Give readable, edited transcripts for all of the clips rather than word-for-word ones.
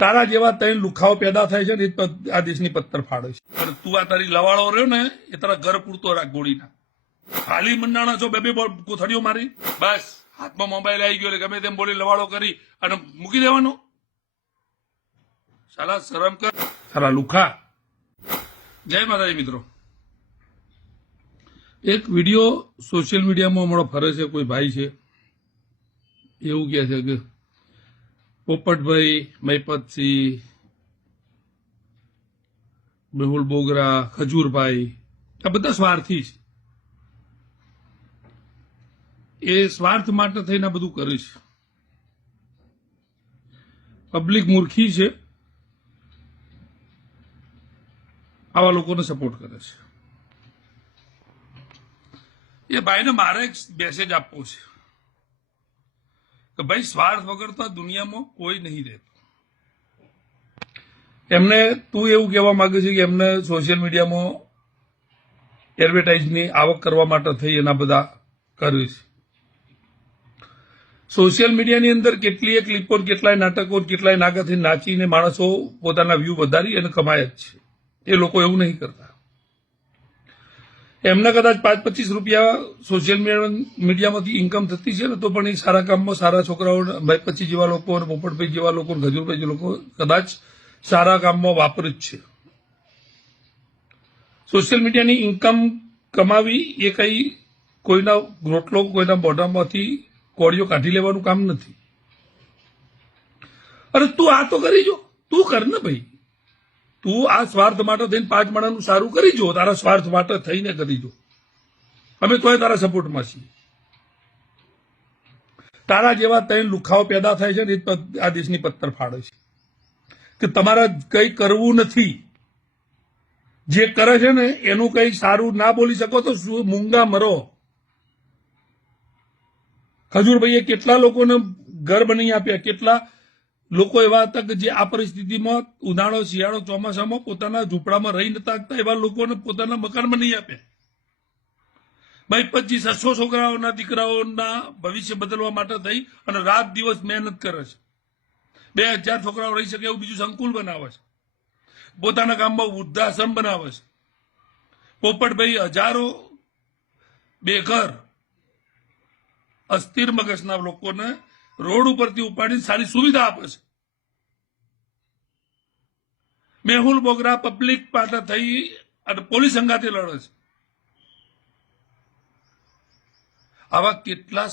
તારા જેવા ત્રણ લુખાઓ પેદા થાય છે ને એ આ દેશની પત્તર ફાડે છે. અને તું આ તારી લવાળો રહ્યો ને એ તારા ઘર પૂરતો રાખ ગોળીના. ખાલી મંડાણા છો, બે કોથળીઓ મારી, બસ હાથમાં મોબાઈલ આવી ગયો એટલે ગમે તેમ બોલી લવાળો કરી અને મૂકી દેવાનો. સાલા શરમ કર, સાલા લુખા. જય માતાજી મિત્રો. એક વિડીયો સોશિયલ મીડિયામાં હમણાં ફરે છે. કોઈ ભાઈ છે એવું કહે છે કે પોપટભાઈ, મહિપતસિંહ, મેહુલ બોગરા, ખજૂરભાઈ આ બધા સ્વાર્થી છે. એ સ્વાર્થ માટે થઈને બધું કરે છે. પબ્લિક મૂર્ખી છે, આવા લોકોને સપોર્ટ કરે છે. એ ભાઈને મારે એક મેસેજ આપવો છે કે ભાઈ સ્વાર્થ વગર તો દુનિયામાં કોઈ નહીં રહેતું. એમને તું એવું કહેવા માંગે છે કે એમને સોશિયલ મીડિયામાં એડવર્ટાઇઝની આવક કરવા માટે થઈ એના બધા કર્યું છે. સોશિયલ મીડિયાની અંદર કેટલીય ક્લિપો, કેટલાય નાટકો, કેટલાય નાગાથી નાચીને માણસો પોતાના વ્યૂ વધારી અને કમાય જ છે. એ લોકો એવું નહીં કરતા. એમને કદાચ 5-25 રૂપિયા સોશિયલ મીડિયામાંથી ઇન્કમ થતી છે ને તો પણ એ સારા કામમાં, સારા છોકરાઓ, ભાઈ જેવા લોકો અને પોપટભાઈ જેવા લોકો, ખજૂરભાઈ જેવા લોકો કદાચ સારા કામમાં વાપરે જ છે. સોશિયલ મીડિયાની ઇન્કમ કમાવી એ કઈ કોઈના રોટલો, કોઈના મોઢામાંથી કોળીઓ કાઢી લેવાનું કામ નથી. અરે તું આ તો કરી જો, તું કર ને ભાઈ. તું આ સ્વાર્થ માટે થઈને 5 માણસનું સારું કરી જો, તારા સ્વાર્થ માટે થઈને કરી જો. અમે તોય તારા સપોર્ટમાં છીએ. તારા જેવા ત્રણ લુખાઓ પેદા થાય છે ને એ આ દેશની પત્તર ફાડે છે કે તમારે કંઈ કરવું નથી. જે કરે છે ને એનું કંઈ સારું ના બોલી શકો તો શું મૂંગા મરો. ખજૂરભાઈએ કેટલા લોકોને ઘર બની આપ્યા, કેટલા લોકો એવા હતા કે જે આ પરિસ્થિતિમાં ઉનાળો, શિયાળો, ચોમાસામાં પોતાના ઝૂંપડામાં રહી નતા શકતા એવા લોકોને પોતાના મકાન બની આપ્યા. ભાઈ 2500 છોકરાઓના, દીકરાઓના ભવિષ્ય બદલવા માટે થઈ અને રાત દિવસ મહેનત કરે છે. 2000 છોકરાઓ રહી શકે એવું બીજું સંકુલ બનાવે છે. પોતાના ગામમાં વૃદ્ધાશ્રમ બનાવે છે. પોપટભાઈ હજારો બેઘર, અસ્થિર મગજના લોકોને રોડ ઉપરથી ઉપાડીને સારી સુવિધા આપે છે. મેહુલ બોગરા પબ્લિક માટે થઈ અને પોલીસ અંગાથી લડે છે. આવા કેટલા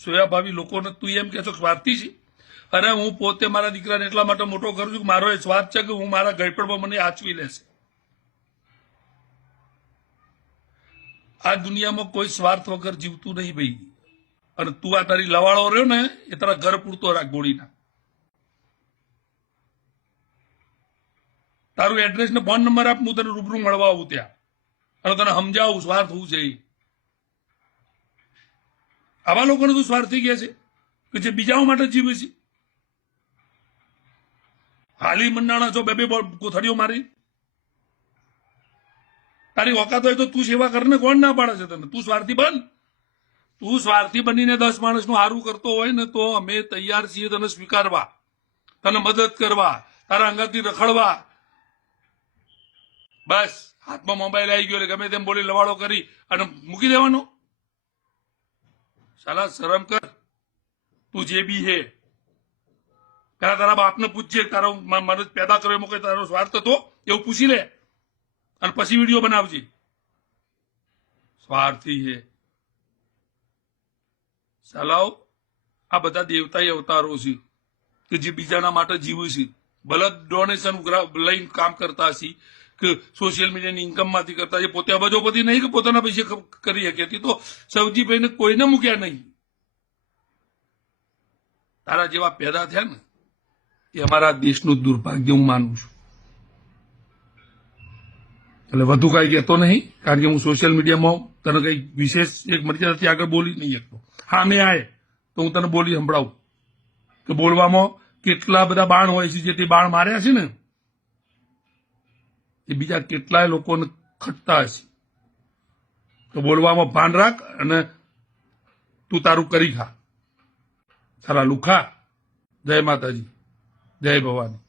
સ્વયંભાવી લોકોને તું એમ કહેશો સ્વાર્થી છે? અને હું પોતે મારા દીકરાને એટલા માટે મોટો કરું છું કે મારો એ સ્વાર્થ છે કે હું મારા ગળપણમાં મને આચવી લેશે. આ દુનિયામાં કોઈ સ્વાર્થ વગર જીવતું નહીં ભાઈ. અને તું આ તારી લવાળો રહ્યો ને એ તારા ઘર પૂરતો રાખ ગોળીના. તારું એડ્રેસ ને ફોન નંબર આપ, હું તને રૂબરૂ મળવા આવું ત્યાં અને તને સમજાવું સ્વાર્થ શું છે. આવા લોકોને તું સ્વાર્થી કહે છે કે જે બીજાઓ માટે જીવે છે. હાલી મંડાણા છો, બે કોથળીઓ મારી. તારી ઓકાત હોય તો તું સેવા કરને, કોણ ના પાડે છે તને? તું સ્વાર્થી બન. તું સ્વાર્થી બનીને 10 માણસનું સારું કરતો હોય ને તો અમે તૈયાર છીએ તને સ્વીકારવા, તને મદદ કરવા, તારા અંગાથી રખડવા. બસ હાથમાં મોબાઈલ આવી ગયો એટલે ગમે તેમ બોલી લવાળો કરી અને મૂકી દેવાનો. સાલા શરમ કર. તું જે બી હે પેલા તારા બાપને પૂછજે, તારો મને પેદા કર્યો એમાં કઈ તારો સ્વાર્થ હતો એવું પૂછી લે અને પછી વિડીયો બનાવજે. સ્વાર્થી હે સાલાઓ. આ બધા દેવતાઈ અવતારો છે કે જે બીજાના માટે જીવે છે. ભલે ડોનેશન લઈને કામ કરતા હશે કે સોશિયલ મીડિયાની ઇન્કમમાંથી કરતા છે. પોતે અબજોપતિ નહીં કે પોતાના પૈસે કરી શકે. તો સૌજીભાઈને કોઈને મૂક્યા નહીં. તારા જેવા પેદા થયા ને એ અમારા દેશનું દુર્ભાગ્ય હું માનું છું. એટલે વધુ કઈ કહેતો નહીં, કારણ કે હું સોશિયલ મીડિયામાં તને કઈ વિશેષ એક મર્યાદાથી આગળ બોલી નહીં શકતો. હા મેં આય તો હું તને બોલી સંભળાવું કે બોલવામાં કેટલા બધા બાણ હોય છે. જે તે બાણ માર્યા છે ને એ બીજા કેટલાય લોકોને ખટતા હશે. તો બોલવામાં ભાન રાખ અને તું તારું કરી ખા. સારા લુખા. જય માતાજી, જય ભવાની.